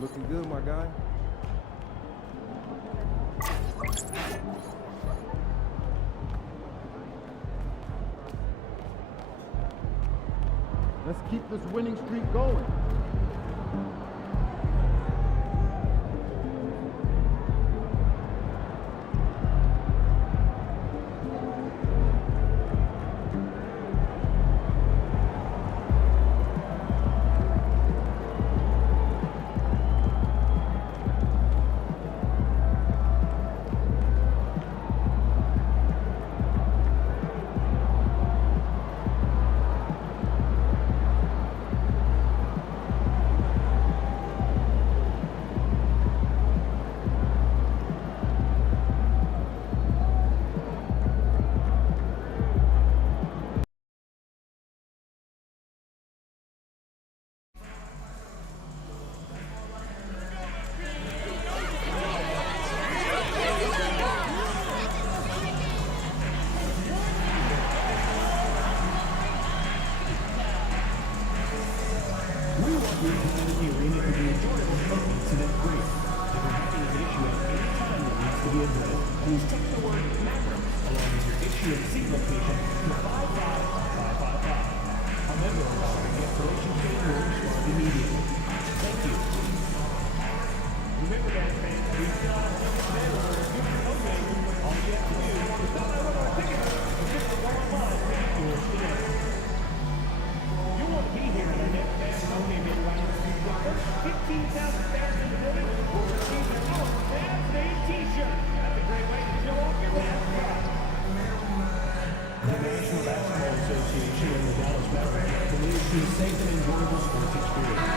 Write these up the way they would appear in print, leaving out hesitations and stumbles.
Looking good, my guy. Let's keep this winning streak going. Please text the word macro along with your issue and seat location to 55555. A member of our cancellation team will respond immediately. Thank you. Remember that, fans, we still have some available. Okay, all you have to do is not put on a ticket. Just go online and you'll see it. You won't be here at our next fans only midnight street blocker. 15,000 fans in the building will receive their own Fans Day t-shirt. That's a great way to show off your mascot. The National Basketball Association and the Dallas Mavericks believe it's a safe and enjoyable sports experience.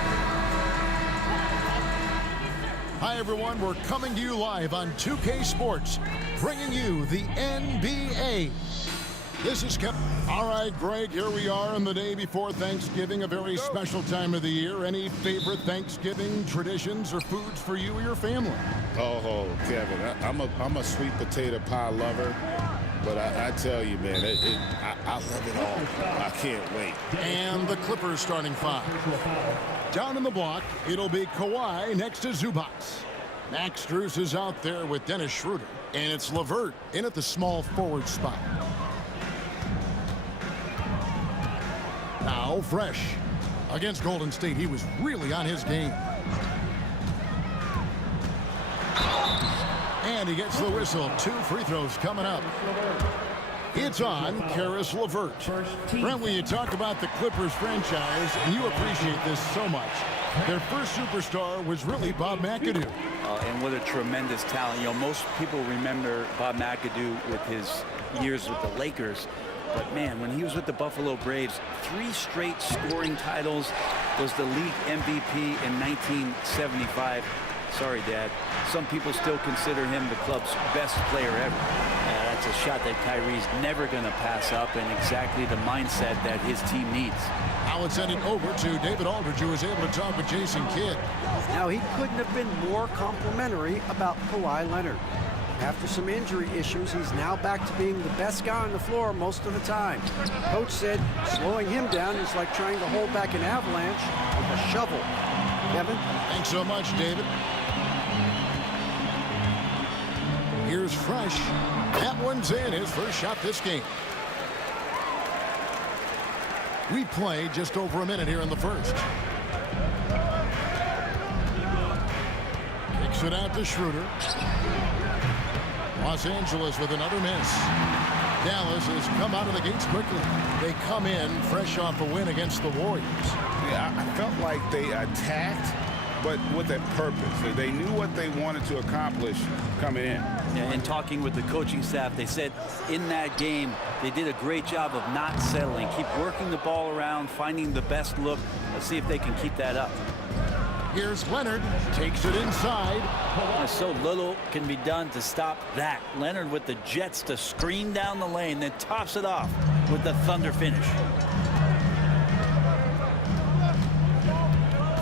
Hi everyone, we're coming to you live on 2K Sports, bringing you the NBA. This is Kevin. All right, Greg, here we are on the day before Thanksgiving, a very special time of the year. Any favorite Thanksgiving traditions or foods for you or your family? Oh, Kevin, I'm a sweet potato pie lover, but I tell you, man, I love it all. I can't wait. And the Clippers starting five. Down in the block, it'll be Kawhi next to Zubac. Max Strus is out there with Dennis Schroeder, and it's LeVert in at the small forward spot. Now Fresh. Against Golden State, he was really on his game. And he gets the whistle. 2 free throws coming up. It's on Caris LeVert. Brent, when you talk about the Clippers franchise, and you appreciate this so much, their first superstar was really Bob McAdoo. And what a tremendous talent. You know, most people remember Bob McAdoo with his years with the Lakers. But, man, when he was with the Buffalo Braves, 3 straight scoring titles, was the league MVP in 1975. Sorry, Dad. Some people still consider him the club's best player ever. That's a shot that Kyrie's never going to pass up, and exactly the mindset that his team needs. Now let's send it over to David Aldridge, who was able to talk with Jason Kidd. Now, he couldn't have been more complimentary about Kawhi Leonard. After some injury issues, he's now back to being the best guy on the floor most of the time. Coach said slowing him down is like trying to hold back an avalanche with a shovel. Kevin? Thanks so much, David. Here's Fresh. That one's in, his first shot this game. We play just over a minute here in the first. Kicks it out to Schroeder. Los Angeles with another miss. Dallas has come out of the gates quickly. They come in fresh off a win against the Warriors. Yeah, I felt like they attacked, but with a purpose. They knew what they wanted to accomplish coming in. Yeah, and talking with the coaching staff, they said in that game they did a great job of not settling. Keep working the ball around, finding the best look. Let's see if they can keep that up. Here's Leonard, takes it inside. So little can be done to stop that. Leonard with the jets to screen down the lane, then tops it off with the thunder finish.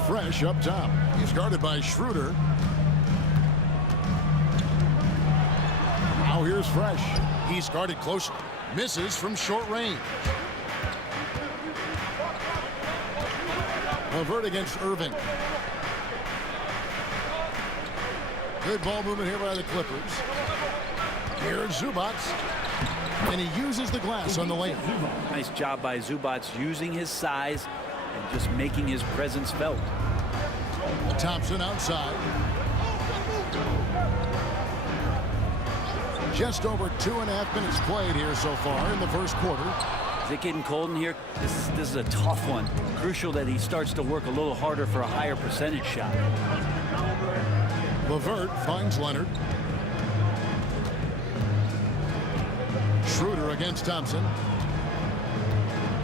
Fresh up top. He's guarded by Schroeder. Now here's Fresh. He's guarded closely. Misses from short range. LeVert against Irving. Good ball movement here by the Clippers. Here's Zubac. And he uses the glass on the layup. Nice job by Zubac using his size and just making his presence felt. Thompson outside. Just over 2.5 minutes played here so far in the first quarter. Is it getting cold in here? This is a tough one. Crucial that he starts to work a little harder for a higher percentage shot. LeVert finds Leonard. Schroeder against Thompson.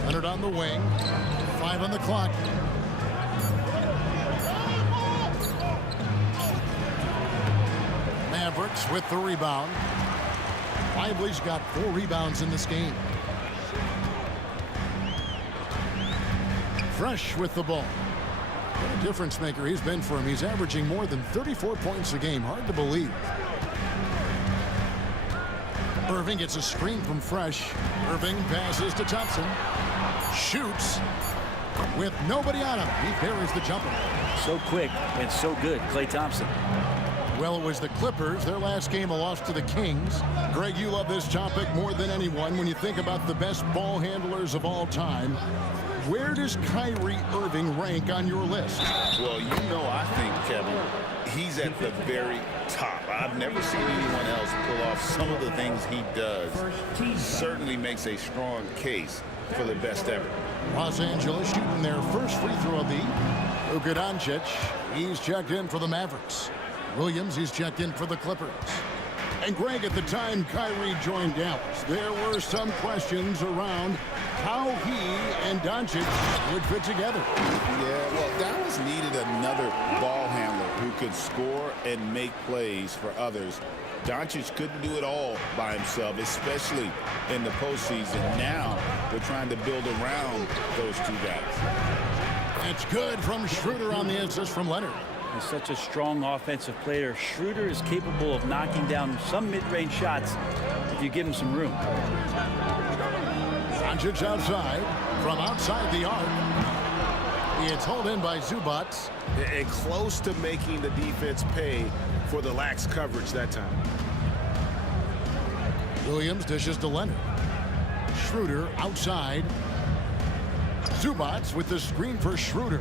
Leonard on the wing. 5 on the clock. Mavericks with the rebound. Lively's got 4 rebounds in this game. Fresh with the ball. What a difference maker he's been for him. He's averaging more than 34 points a game. Hard to believe. Irving gets a screen from Fresh. Irving passes to Thompson. Shoots with nobody on him. He buries the jumper. So quick and so good, Klay Thompson. Well, it was the Clippers. Their last game, a loss to the Kings. Greg, you love this topic more than anyone. When you think about the best ball handlers of all time, where does Kyrie Irving rank on your list? Well, you know, I think, Kevin, he's at the very top. I've never seen anyone else pull off some of the things he does. Certainly makes a strong case for the best ever. Los Angeles shooting their first free throw of the Luka Doncic. He's checked in for the Mavericks. Williams, he's checked in for the Clippers. And Greg, at the time Kyrie joined Dallas, there were some questions around how he and Doncic would fit together. Yeah, well, Dallas needed another ball handler who could score and make plays for others. Doncic couldn't do it all by himself, especially in the postseason. Now they're trying to build around those two guys. It's good from Schroeder on the assist from Leonard. He's such a strong offensive player. Schroeder is capable of knocking down some mid-range shots if you give him some room. Doncic outside, from outside the arc. It's hauled in by Zubac. And close to making the defense pay for the lax coverage that time. Williams dishes to Leonard. Schroeder outside. Zubac with the screen for Schroeder.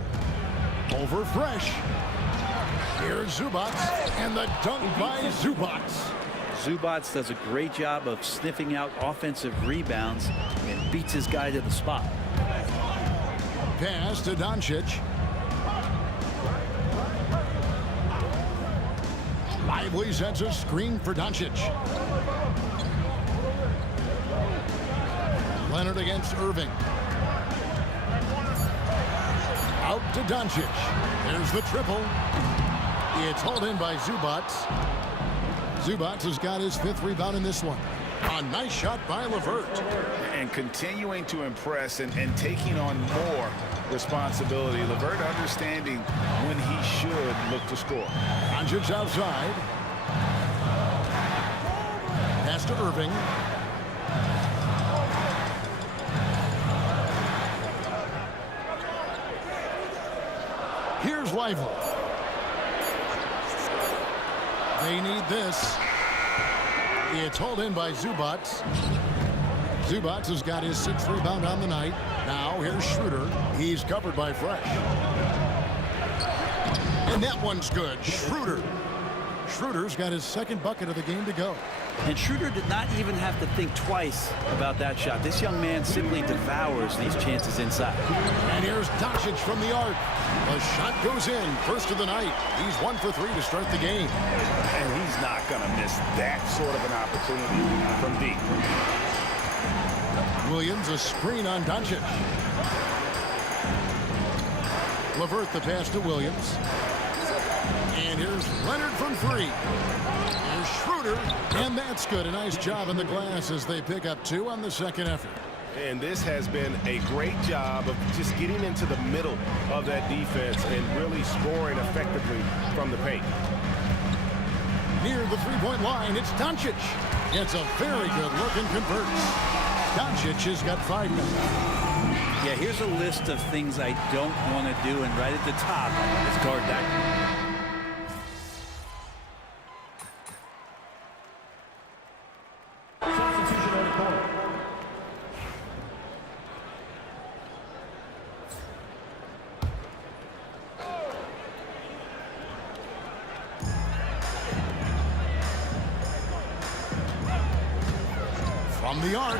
Over Fresh. Here's Zubac, and the dunk by Zubac. Zubac does a great job of sniffing out offensive rebounds and beats his guy to the spot. Pass to Doncic. Lively sets a screen for Doncic. Leonard against Irving. Out to Doncic. There's the triple. It's hauled in by Zubac. Zubac has got his 5th rebound in this one. A nice shot by LeVert. And continuing to impress and taking on more responsibility. LeVert understanding when he should look to score. Doncic outside. Pass to Irving. Here's Lively. They need this. It's hauled in by Zubac. Zubac has got his 6th rebound on the night. Now here's Schroeder. He's covered by Fresh. And that one's good. Schroeder. Schroeder's got his 2nd bucket of the game to go. And Schroeder did not even have to think twice about that shot. This young man simply devours these chances inside. And here's Doncic from the arc. The shot goes in. First of the night. He's 1 for 3 to start the game. And he's not going to miss that sort of an opportunity from deep. Williams a screen on Doncic. LeVert the pass to Williams. And here's Leonard from 3. Here's Schroeder. And that's good. A nice job in the glass as they pick up 2 on the 2nd effort. And this has been a great job of just getting into the middle of that defense and really scoring effectively from the paint. Near the 3-point line, it's Doncic. It's a very good look and converts. Doncic has got 5 minutes. Yeah, here's a list of things I don't want to do, and right at the top is guard that. From the arc.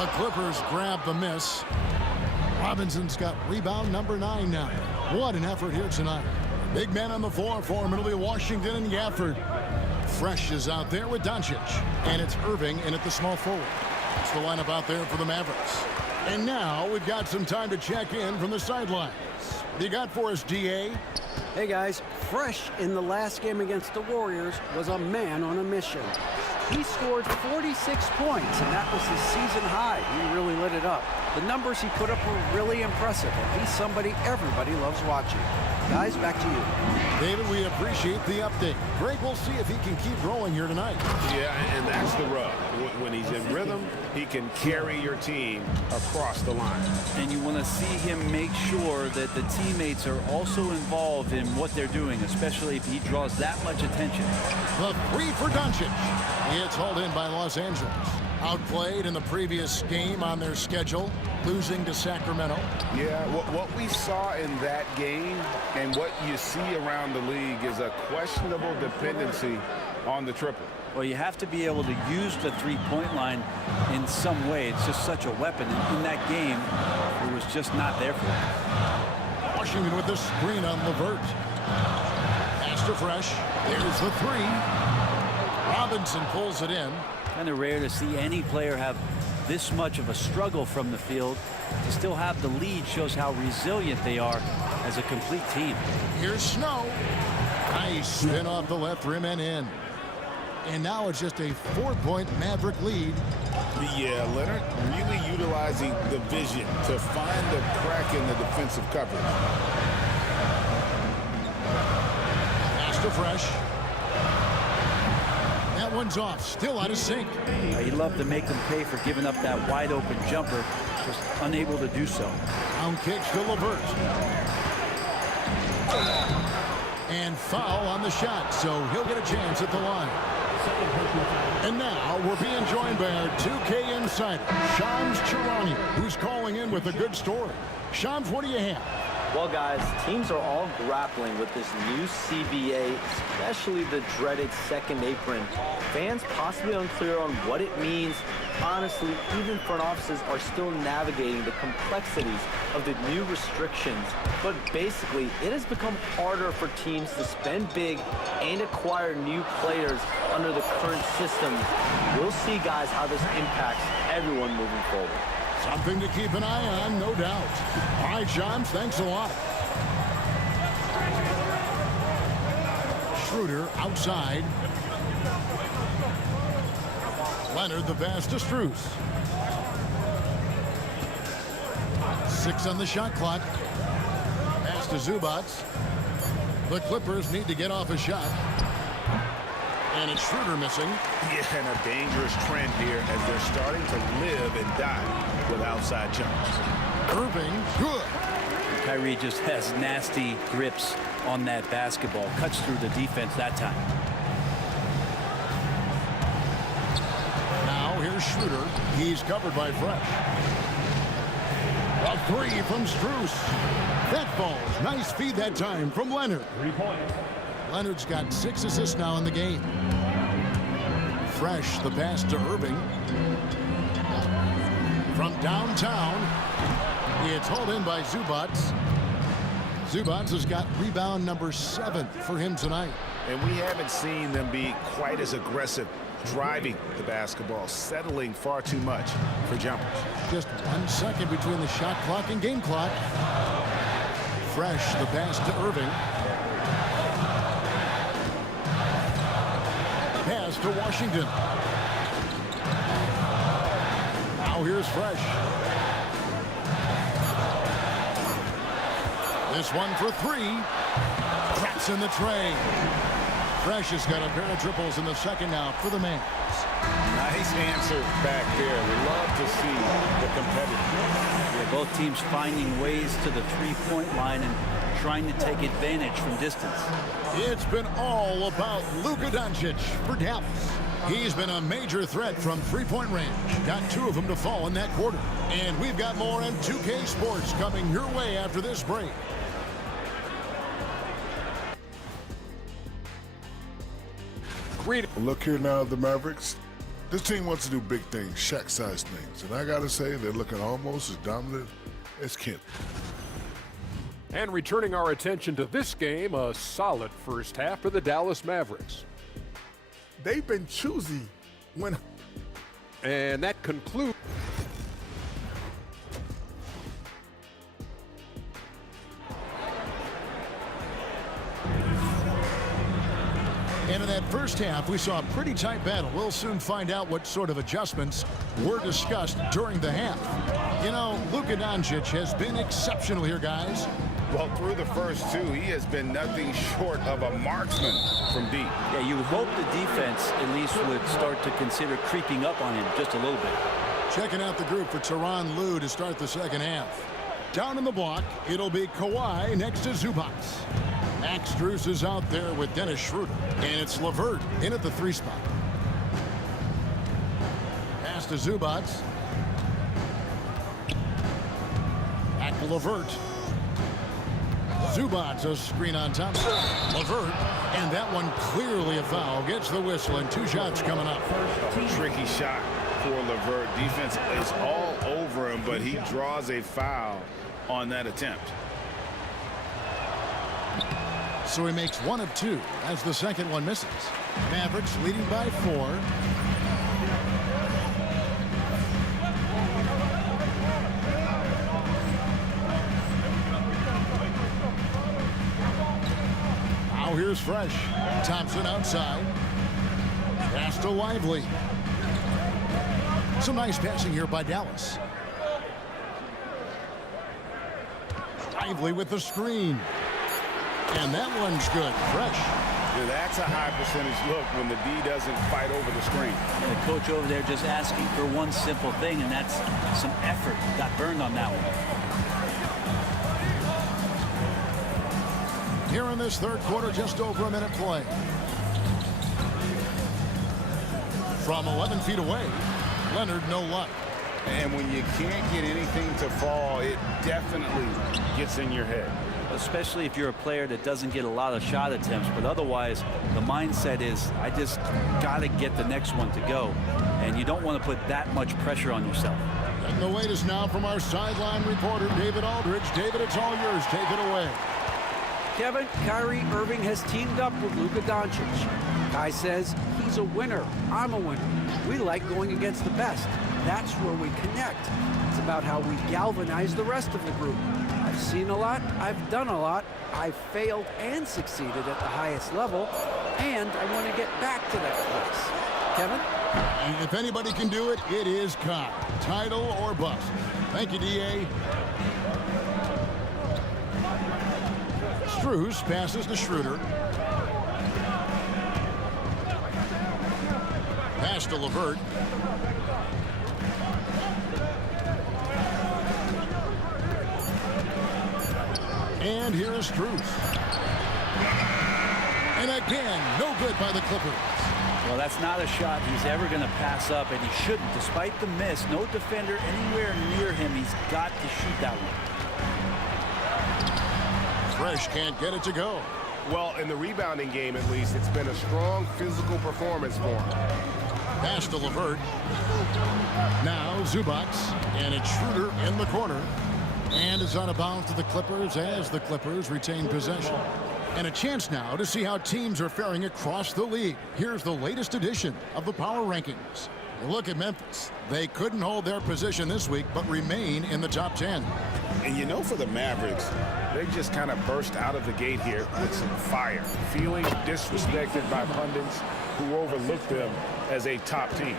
The Clippers grab the miss. Robinson's got rebound number 9 now. What an effort here tonight. Big man on the floor for him. It'll be Washington and Gafford. Fresh is out there with Doncic. And it's Irving in at the small forward. It's the lineup out there for the Mavericks. And now we've got some time to check in from the sidelines. What do you got for us, DA? Hey guys, Fresh in the last game against the Warriors was a man on a mission. He scored 46 points, and that was his season high. He really lit it up. The numbers he put up were really impressive, and he's somebody everybody loves watching. Guys, back to you. David, we appreciate the update. Greg, we'll see if he can keep rolling here tonight. Yeah, and that's the rub. When he's in rhythm, he can carry your team across the line. And you want to see him make sure that the teammates are also involved in what they're doing, especially if he draws that much attention. The 3 for Doncic. It's hauled in by Los Angeles. Outplayed in the previous game on their schedule, losing to Sacramento. Yeah, what we saw in that game and what you see around the league is a questionable dependency on the triple. Well, you have to be able to use the three-point line in some way. It's just such a weapon. And in that game, it was just not there for him. Washington with the screen on LeVert. Pass to Fresh. There's the 3. Robinson pulls it in. Kind of rare to see any player have this much of a struggle from the field. To still have the lead shows how resilient they are as a complete team. Here's Snow. Nice spin off the left rim and in. And now it's just a 4-point Maverick lead. Yeah, Leonard really utilizing the vision to find the crack in the defensive coverage. Pass to Fresh. That one's off, still out of sync. He'd love to make them pay for giving up that wide open jumper, just unable to do so. Down kicks to LeVert. And foul on the shot, so he'll get a chance at the line. And now we're being joined by our 2K insider, Shams Charania, who's calling in with a good story. Shams, what do you have? Well, guys, teams are all grappling with this new CBA, especially the dreaded second apron. Fans possibly unclear on what it means. Honestly, even front offices are still navigating the complexities of the new restrictions. But basically, it has become harder for teams to spend big and acquire new players under the current system. We'll see, guys, how this impacts everyone moving forward. Something to keep an eye on, no doubt. All right, Shams, thanks a lot. Schroeder outside. Leonard the pass to Strus. 6 on the shot clock. Pass to Zubac. The Clippers need to get off a shot. And it's Schroeder missing. Yeah, and a dangerous trend here as they're starting to live and die with outside jumpers. Irving, good. Kyrie just has nasty grips on that basketball. Cuts through the defense that time. Now here's Schroeder. He's covered by Fresh. A 3 from Strus. That falls. Nice feed that time from Leonard. 3 points. Leonard's got 6 assists now in the game. Fresh, the pass to Irving. From downtown, it's hauled in by Zubac. Zubac has got rebound number 7 for him tonight. And we haven't seen them be quite as aggressive driving the basketball, settling far too much for jumpers. Just 1 second between the shot clock and game clock. Fresh, the pass to Irving. Pass to Washington. Now here's Fresh. This one for 3. Traps in the tray. Fresh has got a pair of triples in the second now for the Mavs. Nice answer back there. We love to see the competitiveness. Yeah, both teams finding ways to the three-point line and trying to take advantage from distance. It's been all about Luka Doncic for Dallas. He's been a major threat from three-point range. Got 2 of them to fall in that quarter. And we've got more on 2K Sports coming your way after this break. Look here now, the Mavericks. This team wants to do big things, Shaq-sized things. And I got to say, they're looking almost as dominant as Kent. And returning our attention to this game, a solid first half for the Dallas Mavericks. They've been choosy when... And that concludes. And in that first half, we saw a pretty tight battle. We'll soon find out what sort of adjustments were discussed during the half. You know, Luka Doncic has been exceptional here, guys. Well, through the first two, he has been nothing short of a marksman from deep. Yeah, you would hope the defense at least would start to consider creeping up on him just a little bit. Checking out the group for Tyronn Lue to start the second half. Down in the block, it'll be Kawhi next to Zubac. Max Strus is out there with Dennis Schroeder. And it's LeVert in at the 3 spot. Pass to Zubac. Back to LeVert. Zubac, a screen on top. LeVert, and that one clearly a foul. Gets the whistle, and 2 shots coming up. Tricky shot for LeVert. Defense is all over him, but he draws a foul on that attempt. So he makes 1 of 2 as the second one misses. Mavericks leading by 4. Now here's Fresh. Thompson outside. Pass to Lively. Some nice passing here by Dallas. Lively with the screen. And that one's good. Fresh. Yeah, that's a high percentage look when the D doesn't fight over the screen. And the coach over there just asking for one simple thing, and that's some effort. Got burned on that one. Here in this third quarter, just over a minute play. From 11 feet away, Leonard, no luck. And when you can't get anything to fall, it definitely gets in your head. Especially if you're a player that doesn't get a lot of shot attempts, but otherwise the mindset is I just got to get the next one to go, and you don't want to put that much pressure on yourself. And the wait is now from our sideline reporter David Aldridge. David, it's all yours. Take it away. Kevin, Kyrie Irving has teamed up with Luka Doncic. Kai says he's a winner. I'm a winner. We like going against the best. That's where we connect. It's about how we galvanize the rest of the group. I've seen a lot, I've done a lot, I've failed and succeeded at the highest level, and I want to get back to that place. Kevin? And if anybody can do it, it is Kai. Title or bust. Thank you, D.A. Strus passes to Schroeder. Pass to LeVert. And here is Strus. And again, no good by the Clippers. Well, that's not a shot he's ever going to pass up, and he shouldn't. Despite the miss, no defender anywhere near him. He's got to shoot that one. Fresh can't get it to go. Well, in the rebounding game, at least, it's been a strong physical performance for him. Pass to LeVert. Now Zubac, and it's Schroeder in the corner. And is out of bounds to the Clippers as the Clippers retain possession. And a chance now to see how teams are faring across the league. Here's the latest edition of the Power Rankings. Look at Memphis. They couldn't hold their position this week, but remain in the top 10. And you know, for the Mavericks, They just kind of burst out of the gate here with some fire, feeling disrespected by pundits who overlooked them as a top team.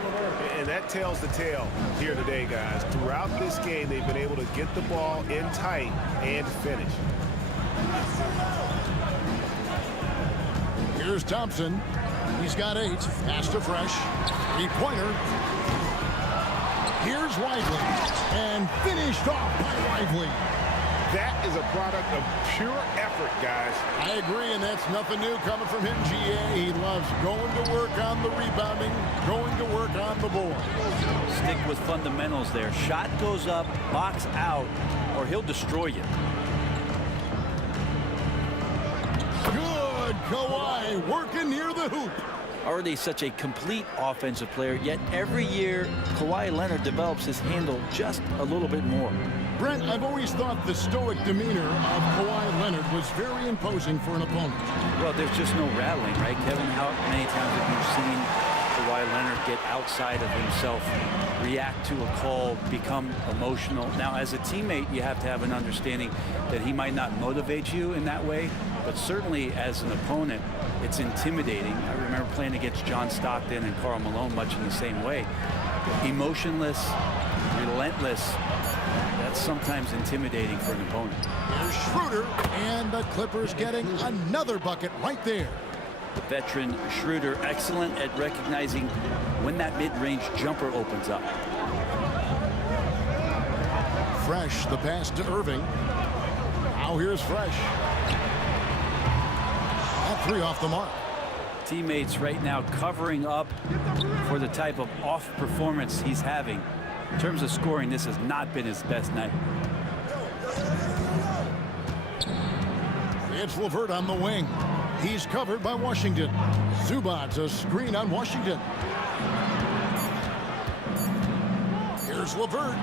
And that tells the tale here today, guys. Throughout this game, they've been able to get the ball in tight and finish. Here's Thompson. He's got 8. Pass to Fresh. 3-pointer. Here's Lively. And finished off by Lively. That is a product of pure effort, guys. I agree, and that's nothing new coming from him, GA. He loves going to work on the rebounding, going to work on the board. Stick with fundamentals there. Shot goes up, box out, or he'll destroy you. Good Kawhi working near the hoop. already such a complete offensive player, yet every year Kawhi Leonard develops his handle just a little bit more. Brent, I've always thought the stoic demeanor of Kawhi Leonard was very imposing for an opponent. Well, there's just no rattling, right, Kevin? How many times have you seen Kawhi Leonard get outside of himself, react to a call, become emotional? Now, as a teammate, you have to have an understanding that he might not motivate you in that way, but certainly as an opponent, it's intimidating. I remember playing against John Stockton and Karl Malone much in the same way. Emotionless, relentless, that's sometimes intimidating for an opponent. Here's Schroeder, and the Clippers getting another bucket right there. The veteran Schroeder, excellent at recognizing when that mid-range jumper opens up. Fresh, the pass to Irving. Now here's Fresh. That three off the mark. Teammates right now covering up for the type of off performance he's having. In terms of scoring, this has not been his best night. It's LeVert on the wing. He's covered by Washington. Zubac, a screen on Washington. Here's LeVert.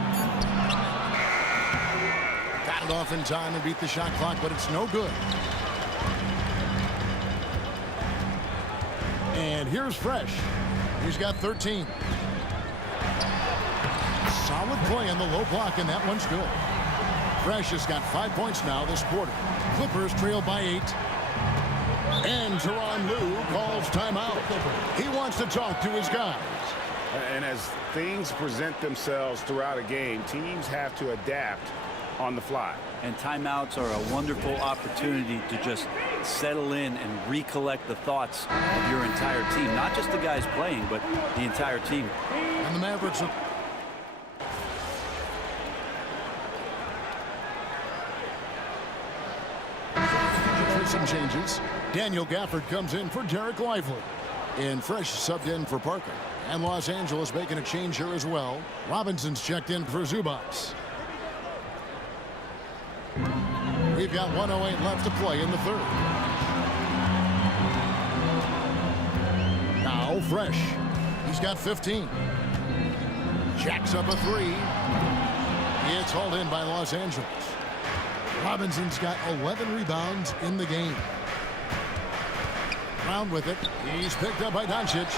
Got it off in time and beat the shot clock, but it's no good. And here's Fresh. He's got 13. Solid play on the low block, and that one's good. Fresh has got 5 points now this quarter. Clippers trail by 8. And Tyronn Lue calls timeout. He wants to talk to his guys. And as things present themselves throughout a game, teams have to adapt on the fly. And timeouts are a wonderful opportunity to just settle in and recollect the thoughts of your entire team. Not just the guys playing, but the entire team. And the Mavericks are... some changes. Daniel Gafford comes in for Derek Lively. And Fresh subbed in for Parker. And Los Angeles making a change here as well. Robinson's checked in for Zubac. We've got 1:08 left to play in the third. Now Fresh. He's got 15. Jacks up a three. It's hauled in by Los Angeles. Robinson's got 11 rebounds in the game. Round with it. He's picked up by Doncic.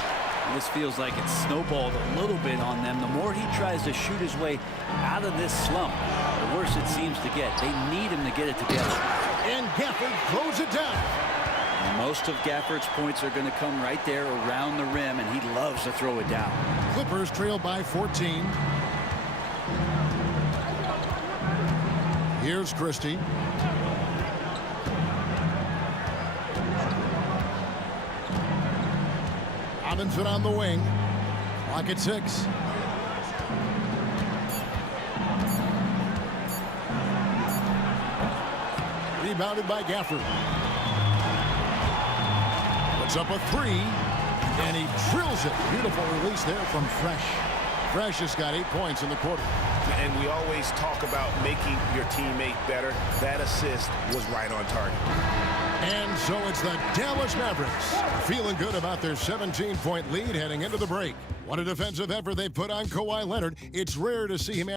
This feels like it's snowballed a little bit on them. The more he tries to shoot his way out of this slump, the worse it seems to get. They need him to get it together. And Gafford throws it down. Most of Gafford's points are going to come right there around the rim, and he loves to throw it down. Clippers trail by 14. Here's Christie. Robinson on the wing. Clock at 6. Rebounded by Gafford. Puts up a three, and he drills it. Beautiful release there from Fresh. Fresh has got 8 points in the quarter. And we always talk about making your teammate better. That assist was right on target. And so it's the Dallas Mavericks feeling good about their 17-point lead heading into the break. What a defensive effort they put on Kawhi Leonard. It's rare to see him.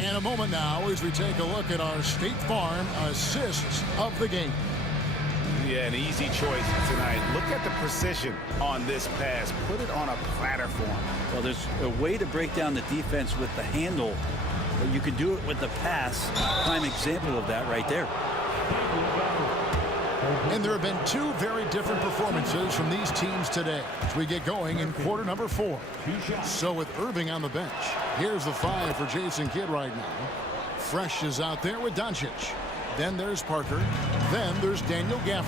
And a moment now as we take a look at our State Farm assists of the game. Yeah, an easy choice tonight. Look at the precision on this pass. Put it on a platter form. Well, there's a way to break down the defense with the handle, but you can do it with the pass. Prime example of that right there. And there have been 2 very different performances from these teams today as we get going in quarter number 4. So with Irving on the bench, here's the 5 for Jason Kidd right now. Fresh is out there with Doncic. Then there's Parker. Then there's Daniel Gafford.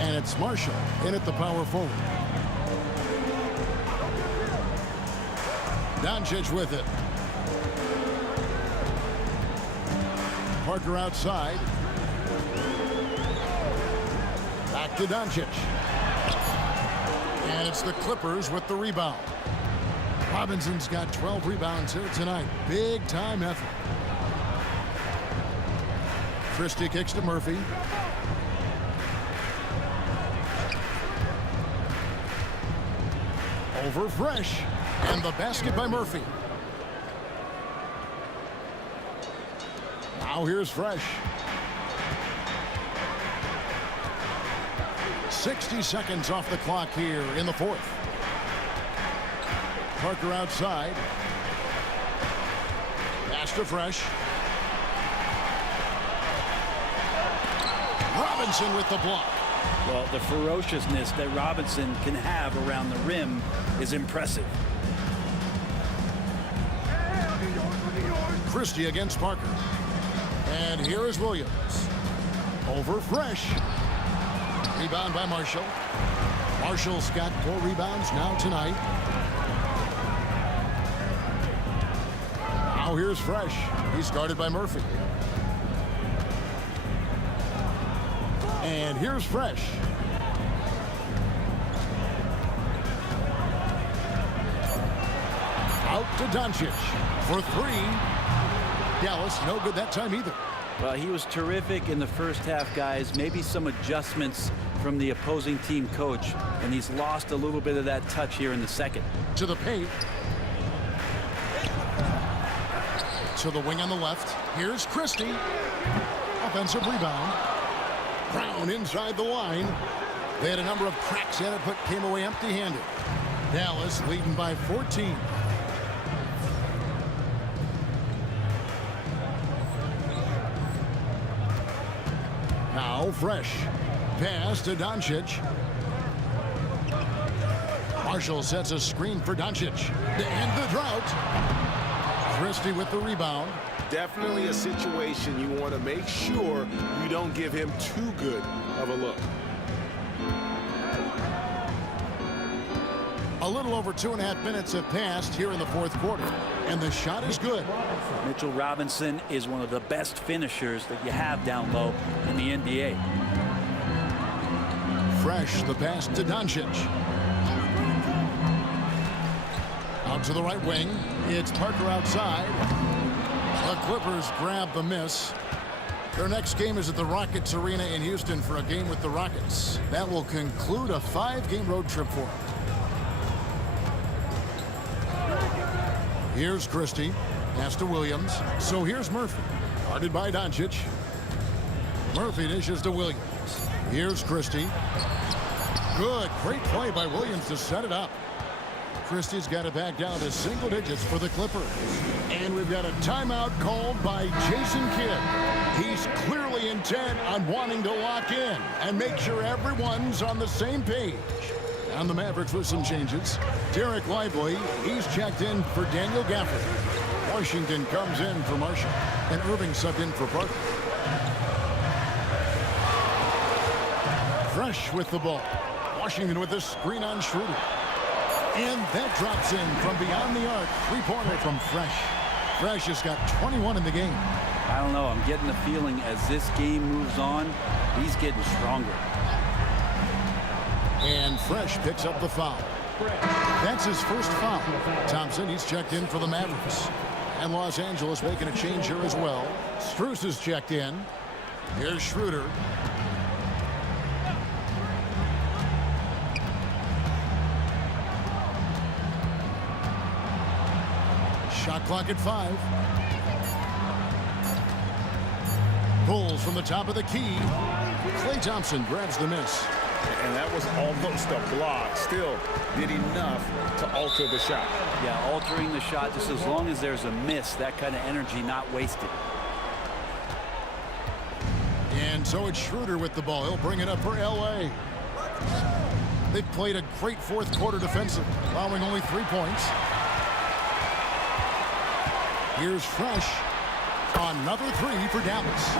And it's Marshall in at the power forward. Doncic with it. Parker outside. Back to Doncic. And it's the Clippers with the rebound. Robinson's got 12 rebounds here tonight. Big time effort. Christie kicks to Murphy. Over Fresh. And the basket by Murphy. Now here's Fresh. 60 seconds off the clock here in the fourth. Parker outside. Pass to Fresh. Robinson with the block. Well, the ferociousness that Robinson can have around the rim is impressive. Christie against Parker. And here is Williams. Over Fresh. Rebound by Marshall. Marshall's got 4 rebounds now tonight. Now here's Fresh. He's guarded by Murphy. And here's Fresh. Out to Doncic for 3. Dallas no good that time either. Well, he was terrific in the first half, guys. Maybe some adjustments from the opposing team coach, and he's lost a little bit of that touch here in the second. To the paint. To the wing on the left. Here's Christie. Offensive rebound. Brown inside the line. They had a number of cracks in it, but came away empty-handed. Dallas leading by 14. Now Fresh. Pass to Doncic. Marshall sets a screen for Doncic to end the drought. Christie with the rebound. Definitely a situation you want to make sure you don't give him too good of a look. A little over 2.5 minutes have passed here in the fourth quarter, and the shot is good. Mitchell Robinson is one of the best finishers that you have down low in the NBA. Fresh, the pass to Doncic. Out to the right wing. It's Parker outside. The Clippers grab the miss. Their next game is at the Rockets Arena in Houston for a game with the Rockets. That will conclude a 5-game road trip for them. Here's Christie. Pass to Williams. So here's Murphy. Guarded by Doncic. Murphy dishes to Williams. Here's Christie. Good. Great play by Williams to set it up. Christie's got it back down to single digits for the Clippers. And we've got a timeout called by Jason Kidd. He's clearly intent on wanting to lock in and make sure everyone's on the same page. And the Mavericks with some changes. Derek Lively, he's checked in for Daniel Gafford. Washington comes in for Marshall. And Irving subbed in for Parker. Fresh with the ball. Washington with the screen on Schroeder. And that drops in from beyond the arc. 3-pointer from Fresh. Fresh has got 21 in the game. I don't know. I'm getting the feeling as this game moves on, he's getting stronger. And Fresh picks up the foul. That's his first foul. Thompson, he's checked in for the Mavericks. And Los Angeles making a change here as well. Strus is checked in. Here's Schroeder. Shot clock at 5. Pulls from the top of the key. Klay Thompson grabs the miss. And that was almost a block. Still did enough to alter the shot. Yeah, altering the shot just as long as there's a miss, that kind of energy not wasted. And so it's Schroeder with the ball. He'll bring it up for L.A. They've played a great fourth quarter defensive, allowing only 3 points. Here's Fresh. Another 3 for Dallas.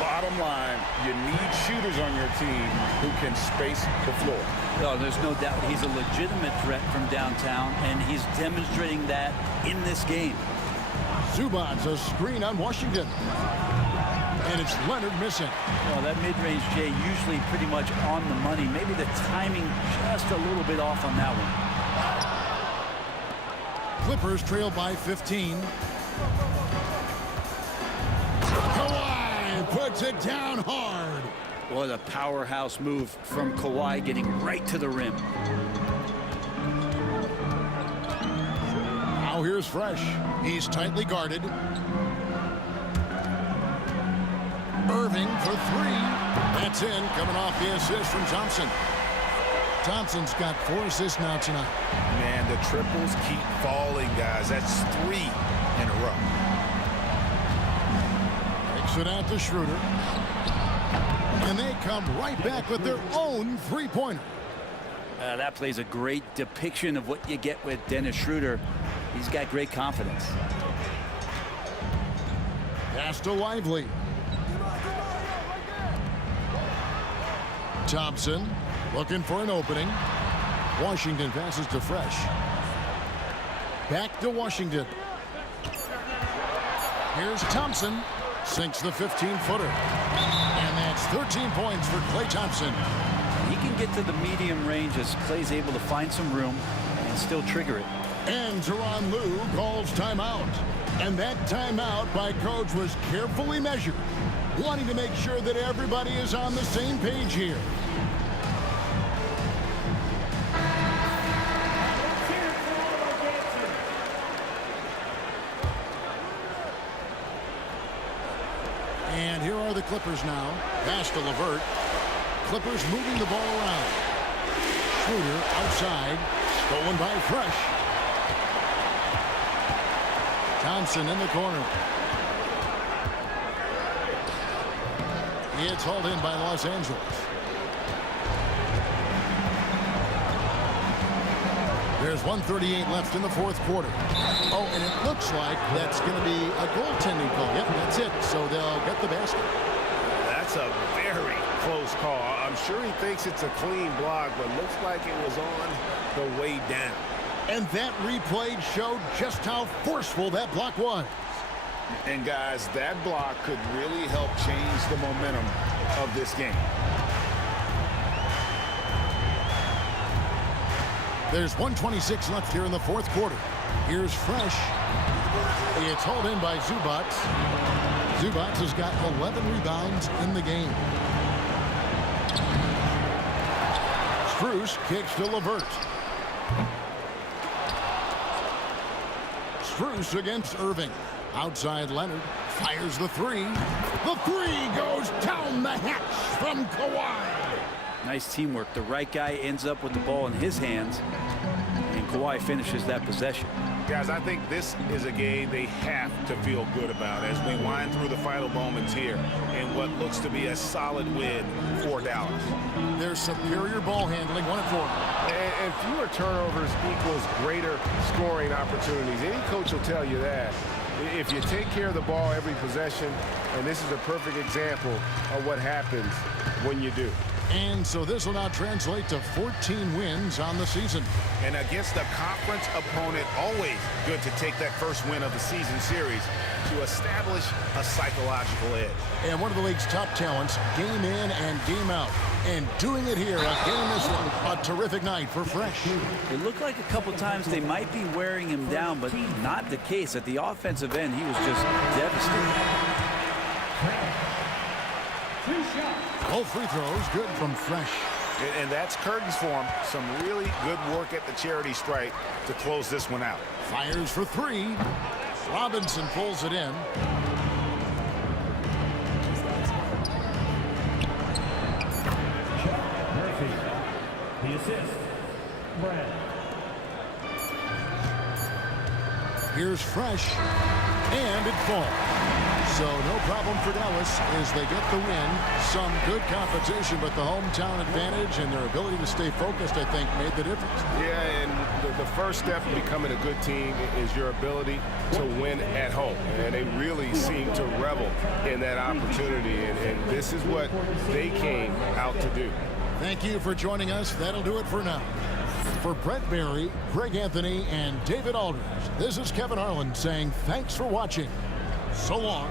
Bottom line, you need shooters on your team who can space the floor. No, there's no doubt he's a legitimate threat from downtown, and he's demonstrating that in this game. Zubac's a screen on Washington. And it's Leonard missing. Well, that mid-range, Jay, usually pretty much on the money. Maybe the timing just a little bit off on that one. Clippers trail by 15. Kawhi puts it down hard. What a powerhouse move from Kawhi, getting right to the rim. Here's Fresh. He's tightly guarded. Irving for three. That's in, coming off the assist from Thompson. Thompson's got 4 assists now tonight. Man, the triples keep falling, guys. That's 3 in a row. Kicks it out to Schroeder. And they come right back with their own three-pointer. That plays a great depiction of what you get with Dennis Schroeder. He's got great confidence. Pass to Lively. Thompson looking for an opening. Washington passes to Fresh. Back to Washington. Here's Thompson. Sinks the 15-footer. And that's 13 points for Klay Thompson. He can get to the medium range as Klay's able to find some room and still trigger it. And Tyronn Lue calls timeout. And that timeout by Coach was carefully measured, wanting to make sure that everybody is on the same page here. And here are the Clippers now. Pass to LeVert. Clippers moving the ball around. Schroeder outside. Stolen by Fresh. Thompson in the corner. It's hauled in by Los Angeles. There's 1:38 left in the fourth quarter. Oh, and it looks like that's going to be a goaltending call. Yep, that's it. So they'll get the basket. That's a very close call. I'm sure he thinks it's a clean block, but looks like it was on the way down. And that replay showed just how forceful that block was. And guys, that block could really help change the momentum of this game. There's 1:26 left here in the fourth quarter. Here's Fresh. It's hauled in by Zubac. Zubac has got 11 rebounds in the game. Strus kicks to LeVert. Strus against Irving. Outside Leonard. Fires the three. The three goes down the hatch from Kawhi. Nice teamwork. The right guy ends up with the ball in his hands, and Kawhi finishes that possession. Guys, I think this is a game they have to feel good about as we wind through the final moments here in what looks to be a solid win for Dallas. Their superior ball handling, 1-4. And fewer turnovers equals greater scoring opportunities. Any coach will tell you that. If you take care of the ball every possession, and this is a perfect example of what happens when you do. And so this will now translate to 14 wins on the season. And against a conference opponent, always good to take that first win of the season series to establish a psychological edge. And one of the league's top talents, game in and game out. And doing it here again this one, a terrific night for Fresh. It looked like a couple times they might be wearing him down, but not the case. At the offensive end, he was just devastated. All free throws good from Fresh. And that's curtains for him. Some really good work at the charity stripe to close this one out. Fires for three. Robinson pulls it in. Murphy. The assist. Brad. Here's Fresh. And it falls. So no problem for Dallas as they get the win. Some good competition, but the hometown advantage and their ability to stay focused, I think, made the difference. Yeah, and the first step in becoming a good team is your ability to win at home. And they really seem to revel in that opportunity. And this is what they came out to do. Thank you for joining us. That'll do it for now. For Brett Barry, Greg Anthony, and David Aldridge, this is Kevin Harlan saying thanks for watching. So long.